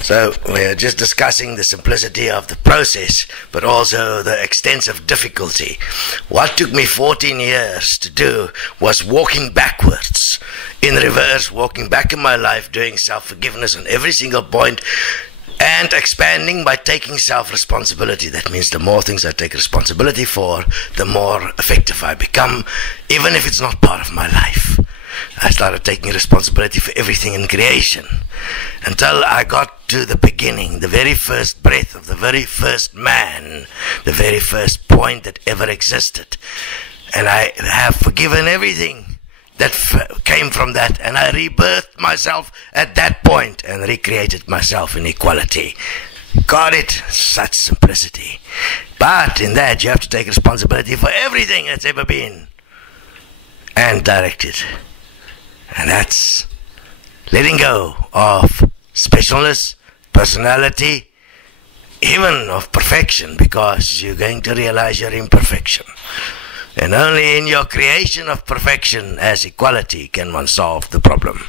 So we're just discussing the simplicity of the process, but also the extensive difficulty. What took me 14 years to do was walking backwards, in reverse, walking back in my life, doing self-forgiveness on every single point, and expanding by taking self-responsibility. That means the more things I take responsibility for, the more effective I become, even if it's not part of my life. I started taking responsibility for everything in creation until I got to the beginning, the very first breath of the very first man, the very first point that ever existed. And I have forgiven everything that came from that, and I rebirthed myself at that point and recreated myself in equality. Got it? Such simplicity. But in that you have to take responsibility for everything that's ever been and direct it. And that's letting go of specialness, personality, even of perfection, because you're going to realize your imperfection. And only in your creation of perfection as equality can one solve the problem.